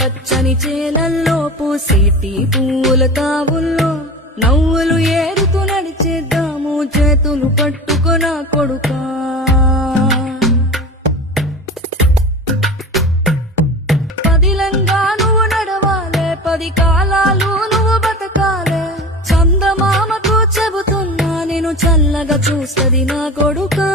పచ్చని చేలల్లో పూసేటి పువ్వుల తావుల్లో నవ్వులు ఏరుతూ నడిచేద్దాము చేతులు పట్టుకొన కొడుకా. పదిలంగా నువ్వు నడవాలే, 10 కాలాలు నువ్వు బతకాలే. చందమామతో చెబుతున్నా నేను చల్లగా చూస్తది నా కొడుకా.